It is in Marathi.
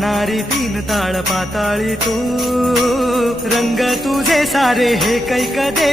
गाणारी तीन ताळ पाताळी तू रंग तुझे सारे हे कैक दे